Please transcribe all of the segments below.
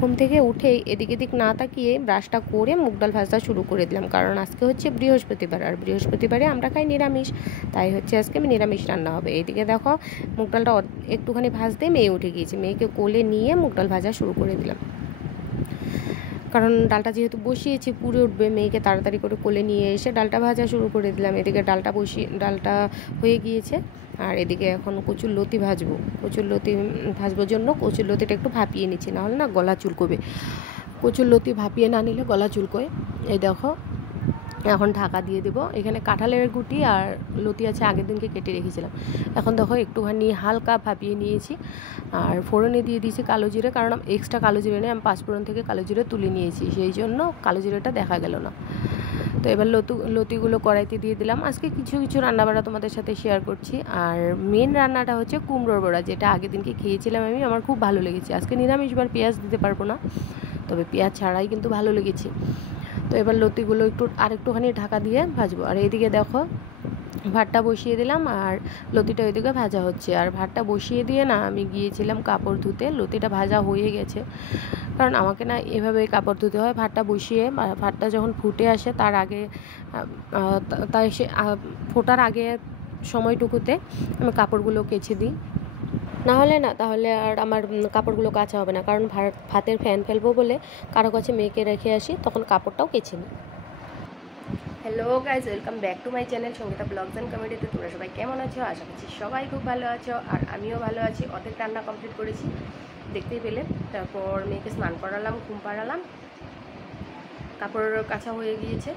ঘুম থেকে উঠেই এদিক এদিক না তাকিয়ে ব্রাশটা করে মুগ ডাল ভাজা শুরু করে দিলাম, কারণ আজকে হচ্ছে বৃহস্পতিবার, আর বৃহস্পতিবারে আমরা খাই নিরামিষ, তাই হচ্ছে আজকে নিরামিষ রান্না হবে। এইদিকে দেখো মুগ ডালটা একটুখানি ভাজতে মেয়ে উঠে গিয়েছে, মেয়েকে কোলে নিয়ে মুগ ডাল ভাজা শুরু করে দিলাম, কারণ ডালটা যেহেতু বসিয়েছি পুড়ে উঠবে, মেয়েকে তাড়াতাড়ি করে কোলে নিয়ে এসে ডালটা ভাজা শুরু করে দিলাম। এদিকে ডালটা হয়ে গিয়েছে, আর এদিকে এখন কচুর লতি ভাজবো। কচুর লতি ভাজবার জন্য কচুর লতিটা একটু ভাপিয়ে নিচ্ছি, নাহলে না গলা চুলকোবে। কচুর লতি ভাপিয়ে না নিলে গলা চুলকোয়। এই দেখো এখন ঢাকা দিয়ে দেবো। এখানে কাঁঠালের গুটি আর লতি আছে, আগের দিনকে কেটে রেখেছিলাম। এখন দেখো একটুখানি হালকা ভাপিয়ে নিয়েছি, আর ফোড়নে দিয়ে দিয়েছি কালো জিরে, কারণ এক্সট্রা কালো জিরে নেই, আমি পাঁচফোড়ন থেকে কালো জিরে তুলে নিয়েছি, সেই জন্য কালো জিরেটা দেখা গেল না। তো এবার লতিগুলো কড়াইতে দিয়ে দিলাম। আজকে কিছু কিছু রান্নাবাড়া তোমাদের সাথে শেয়ার করছি। আর মেন রান্নাটা হচ্ছে কুমড়োর বড়া, যেটা আগের দিনকে খেয়েছিলাম আমি, আমার খুব ভালো লেগেছে। আজকে নিরামিষবার পেঁয়াজ দিতে পারবো না, তবে পেঁয়াজ ছাড়াই কিন্তু ভালো লেগেছে। তো এবার লতিগুলো আরেকটুখানি ঢাকা দিয়ে ভাজবো। আর এইদিকে দেখো ভাতটা বসিয়ে দিলাম, আর লতিটা ওইদিকে ভাজা হচ্ছে। আর ভাতটা বসিয়ে দিয়ে না আমি গিয়েছিলাম কাপড় ধুতে, লতিটা ভাজা হয়ে গেছে, কারণ আমাকে না এভাবে কাপড় ধুতে হয়। ভাতটা বসিয়ে ভাতটা যখন ফুটে আসে তার আগে, তাই সে ফোটার আগে সময়টুকুতে আমি কাপড়গুলো কেচে দিই, তাহলে আর আমার কাপড়গুলো কাচা হবে না, কারণ ভাতের ফ্যান ফেলবো বলে কারো কাছে মেয়েকে রেখে আসি, তখন কাপড়টাও কেচে নিই। Hello guys, welcome back to my channel Sangeeta blogs and কমেডিতে। তোমরা সবাই কেমন আছো? আশা করছি সবাই খুব ভালো আছো, আর আমিও ভালো আছি। অর্ধেক রান্না কমপ্লিট করেছি, দেখতেই পেলে। তারপর মেয়েকে স্নান করালাম, ঘুম পাড়ালাম, কাপড় কাচা হয়ে গিয়েছে।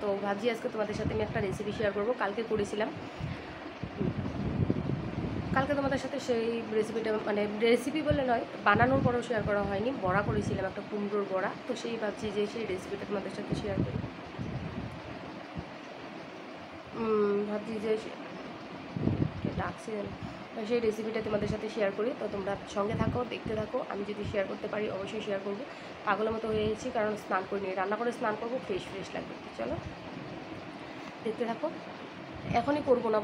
তো ভাবছি আজকে তোমাদের সাথে আমি একটা রেসিপি শেয়ার করবো, কালকে করেছিলাম। কালকে তোমাদের সাথে সেই রেসিপিটা, মানে রেসিপি বলে নয়, বানানোর পরেও শেয়ার করা হয়নি। বড়া করেছিলাম, একটা কুমড়োর বড়া, তো সেই ভাবছি যে সেই রেসিপিটা তোমাদের সাথে শেয়ার করি। ভাবছি যে ডাকছি যেন, সেই রেসিপিটা তোমাদের সাথে শেয়ার করি। তো তোমরা সঙ্গে থাকো, দেখতে থাকো। আমি যদি শেয়ার করতে পারি অবশ্যই শেয়ার করবো। পাগলের মতো হয়ে গেছি, কারণ স্নান করে নিয়ে রান্না করে স্নান করবো, ফ্রেশ লাগবে। চলো দেখতে থাকো। এখনই করবো না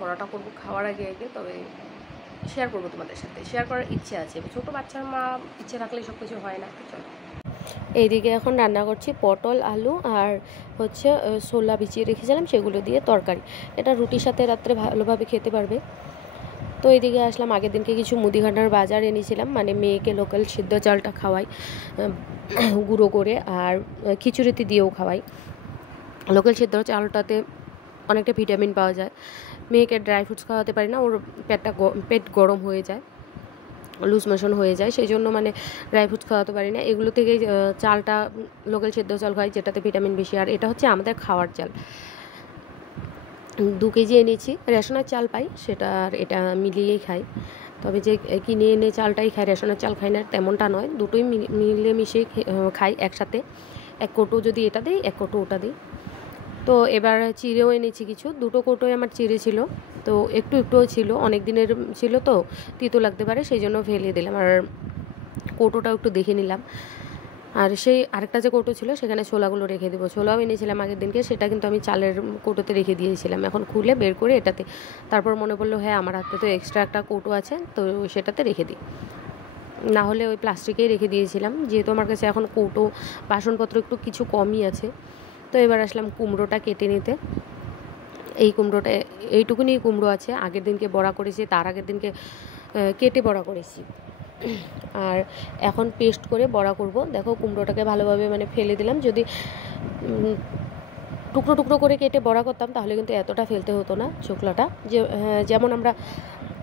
বড়াটা করবো খাওয়ার আগে, তবে শেয়ার করবো তোমাদের সাথে। শেয়ার করার ইচ্ছে আছে, ছোটো বাচ্চার মা ইচ্ছে রাখলে সব কিছু হয় না। চলো, এইদিকে এখন রান্না করছি পটল, আলু আর হচ্ছে ছোলা ভিজিয়ে রেখেছিলাম, সেগুলো দিয়ে তরকারি। এটা রুটির সাথে রাত্রে ভালোভাবে খেতে পারবে। তো এইদিকে আসলাম, আগের দিনকে কিছু মুদিখানার বাজার এনেছিলাম, মানে মেয়েকে লোকাল সিদ্ধ চালটা খাওয়াই গুঁড়ো করে, আর খিচুড়িতে দিয়েও খাওয়াই। লোকাল সিদ্ধ চালটাতে অনেকটা ভিটামিন পাওয়া যায়। মেয়েকে ড্রাই ফ্রুটস খাওয়াতে পারি না, ওর পেট গরম হয়ে যায়, লুজ মোশন হয়ে যায়, সেই জন্য মানে ড্রাই ফ্রুটস খাওয়াতে পারি না। এগুলো থেকে চালটা লোকাল সেদ্ধ চাল খাই, যেটাতে ভিটামিন বেশি। আর এটা হচ্ছে আমাদের খাওয়ার চাল। 2 কেজি এনেছি, রেশনের চাল পাই সেটা, আর এটা মিলিয়েই খাই। তবে যে কিনে এনে চালটাই খাই, রেশনের চাল খাই না তেমনটা নয়, দুটোই মিলে মিশিয়ে খাই একসাথে। 1 কৌটো যদি এটা দিই, 1 কৌটো ওটা দিই। তো এবার চিড়েও এনেছি কিছু, 2টো কৌটোয় আমার চিড়ে ছিল, তো একটুও ছিল, অনেক দিনের ছিল, তো তিতো লাগতে পারে, সেই জন্য ফেলে দিলাম। আর কৌটোটাও একটু দেখে নিলাম। আর সেই আরেকটা যে কৌটো ছিল সেখানে ছোলাগুলো রেখে দেবো। ছোলাও এনেছিলাম আগের দিনকে, সেটা কিন্তু আমি চালের কৌটোতে রেখে দিয়েছিলাম। এখন খুলে বের করে এটাতে, তারপর মনে পড়লো হ্যাঁ আমার হাতে তো এক্সট্রা একটা কৌটো আছে, তো সেটাতে রেখে দিই। না হলে ওই প্লাস্টিকেই রেখে দিয়েছিলাম, যেহেতু আমার কাছে এখন কৌটো বাসনপত্র একটু কিছু কমই আছে। তো এবার আসলাম কুমড়োটা কেটে নিতে। এই কুমড়োটা, এইটুকুনি কুমড়ো আছে, আগের দিনকে বড়া করেছি, তার আগের দিনকে কেটে বড়া করেছি, আর এখন পেস্ট করে বড়া করব। দেখো কুমড়োটাকে ভালোভাবে মানে ফেলে দিলাম। যদি টুকরো টুকরো করে কেটে বড়া করতাম তাহলে কিন্তু এতটা ফেলতে হতো না ছোকলাটা। যেমন আমরা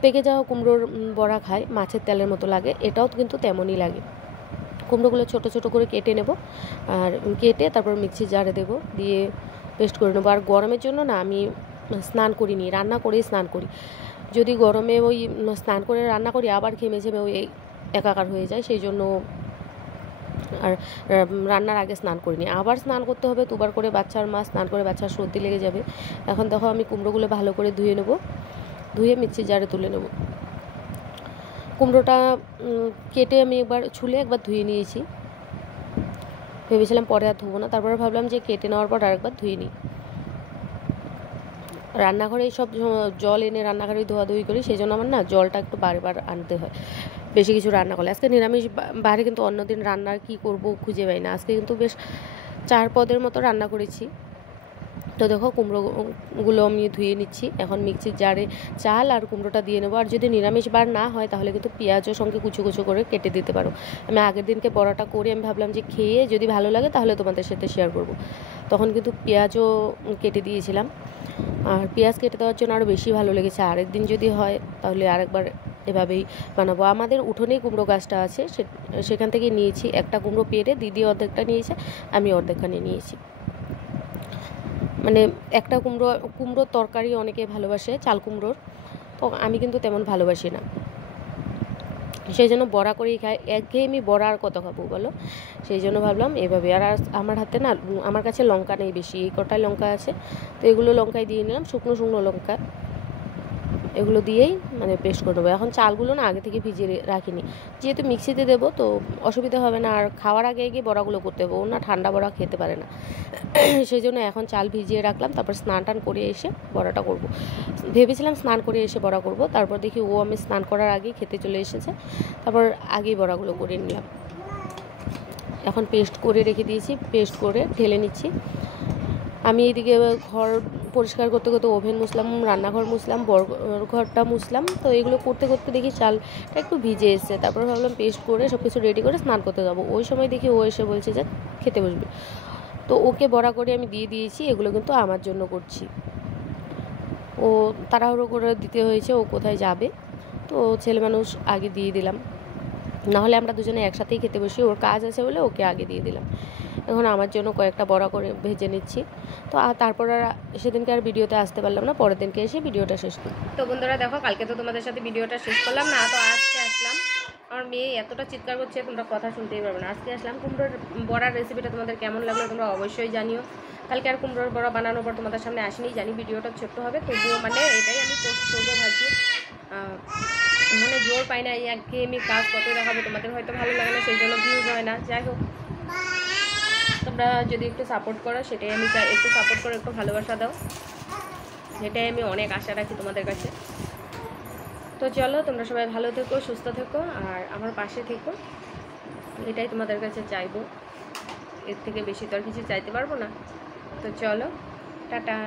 পেকে যাওয়া কুমড়োর বড়া খাই, মাছের তেলের মতো লাগে, এটাও কিন্তু তেমনই লাগে। কুমড়োগুলো ছোটো ছোটো করে কেটে নেব, আর কেটে তারপর মিক্সি জারে দেবো, দিয়ে পেস্ট করে নেবো। আর গরমের জন্য না আমি স্নান করিনি, রান্না করেই স্নান করি। যদি গরমে ওই স্নান করে রান্না করি আবার ঘেমে ওই একাকার হয়ে যায়, সেই জন্য আর রান্নার আগে স্নান করিনি। আবার স্নান করতে হবে 2বার করে, বাচ্চার মা স্নান করে বাচ্চার সর্দি লেগে যাবে। এখন দেখো আমি কুমড়োগুলো ভালো করে ধুয়ে নেব, ধুয়ে মিক্সি জারে তুলে নেব। কুমড়োটা কেটে আমি ছুলে একবার ধুয়ে নিয়েছি, ভেবেছিলাম পরে আর ধুবো না, তারপরে ভাবলাম যে কেটে নেওয়ার পর আরেকবার ধুয়ে নিই। রান্নাঘরে সব জল এনে রান্নাঘরে ধোয়াধুয়ি করি, সেই জন্য আমার না জলটা একটু বারবার আনতে হয়। বেশি কিছু রান্না করলে। আজকে নিরামিষ বাইরে, কিন্তু অন্যদিন রান্নার কি করব খুঁজে পাই না। আজকে কিন্তু বেশ 4 পদের মতো রান্না করেছি। তো দেখো কুমড়োগুলো আমি ধুয়ে নিচ্ছি। এখন মিক্সির জারে চাল আর কুমড়োটা দিয়ে নেবো। আর যদি নিরামিষ বার না হয় তাহলে কিন্তু পেঁয়াজও সঙ্গে কুচো কুচো করে কেটে দিতে পারো। আমি আগের দিনকে বড়াটা করে আমি ভাবলাম যে খেয়ে যদি ভালো লাগে তাহলে তোমাদের সাথে শেয়ার করব। তখন কিন্তু পেঁয়াজও কেটে দিয়েছিলাম, আর পেঁয়াজ কেটে দেওয়ার জন্য আরও বেশি ভালো লেগেছে। আরেক দিন যদি হয় তাহলে আরেকবার এভাবেই বানাবো। আমাদের উঠোনেই কুমড়ো গাছটা আছে, সেখান থেকে নিয়েছি একটা কুমড়ো পেড়ে। দিদি অর্ধেকটা নিয়েছে, আমি অর্ধেকখানি নিয়েছি। মানে একটা কুমড়োর তরকারি অনেকে ভালোবাসে, চাল কুমড়োর, তো আমি কিন্তু তেমন ভালোবাসি না, সেই জন্য বড়া করেই খাই। একঘেয়েমি বড়া আর কত খাবো বলো, সেই জন্য ভাবলাম এভাবে। আর আমার হাতে না, আমার কাছে লঙ্কা নেই বেশি, এই কটাই লঙ্কা আছে, তো এগুলো লঙ্কায় দিয়ে নিলাম, শুকনো শুকনো লঙ্কা, এগুলো দিয়েই মানে পেস্ট করে নেবো। এখন চালগুলো না আগে থেকে ভিজিয়ে রাখিনি, যেহেতু মিক্সিতে দেবো তো অসুবিধা হবে না। আর খাওয়ার আগে গিয়ে বড়াগুলো করতে হবে, ও না ঠান্ডা বড়া খেতে পারে না, সেই জন্য এখন চাল ভিজিয়ে রাখলাম। তারপর স্নান টান করে এসে বড়াটা করব। ভেবেছিলাম স্নান করে এসে বড়া করব, তারপর দেখি ও আমি স্নান করার আগেই খেতে চলে এসেছে, তারপর আগেই বড়াগুলো করে নিলাম। এখন পেস্ট করে রেখে দিয়েছি, পেস্ট করে ঢেলে নিচ্ছি। আমি এইদিকে ঘর পরিষ্কার করতে করতে ওভেন মুছলাম, রান্নাঘর মুছলাম, বড় ঘরটা মুছলাম। তো এগুলো করতে করতে দেখি চালটা একটু ভিজে এসছে। তারপর ভাবলাম পেস্ট করে সব কিছু রেডি করে স্নান করতে যাবো। ওই সময় দেখি ও এসে বলছে যে খেতে বসবে, তো ওকে বড়া করে আমি দিয়ে দিয়েছি। এগুলো কিন্তু আমার জন্য করছি, ও তাড়াহুড়ো করে দিতে হয়েছে, ও কোথায় যাবে, তো ছেলে মানুষ আগে দিয়ে দিলাম। নাহলে আমরা দুজনে একসাথেই খেতে বসি, ওর কাজ আছে বলে ওকে আগে দিয়ে দিলাম। এখন আমার জন্য কয়েকটা বড়া করে ভেজে নিচ্ছি। তো তারপর আর সেদিনকে আর ভিডিওতে আসতে পারলাম না, পরের দিনকে এসে ভিডিওটা শেষ করি। তো বন্ধুরা দেখো, কালকে তো তোমাদের সাথে ভিডিওটা শেষ করলাম না, তো আজকে আসলাম। আমার মেয়ে এতটা চিৎকার করছে তোমরা কথা শুনতেই পারবে না। আজকে আসলাম কুমড়োর বড়ার রেসিপিটা তোমাদের কেমন লাগলো তোমরা অবশ্যই জানিও। কালকে আর কুমড়োর বড়া বানানোর পর তোমাদের সামনে আসেনি, জানি ভিডিওটা ছোট্ট হবে, তবুও মানে এটাই আমি পোস্ট করবো ভাবছি। মানে জোর পাই না, এই একঘেয়েমি কাজ কত দেখাবো, তোমাদের হয়তো ভালো লাগে না, সেই জন্য ভিউজ হয় না। যাই হোক, তোমরা যদি একটু সাপোর্ট করো সেটাই আমি চাই, একটু সাপোর্ট করো, একটু ভালোবাসা দাও, সেটাই আমি অনেক আশা রাখি তোমাদের কাছে। তো চলো, তোমরা সবাই ভালো থেকো, সুস্থ থেকো, আর আমার পাশে থেকো, এটাই তোমাদের কাছে চাইবো। এর থেকে বেশি তো আর কিছু চাইতে পারবো না। তো চলো, টাটা।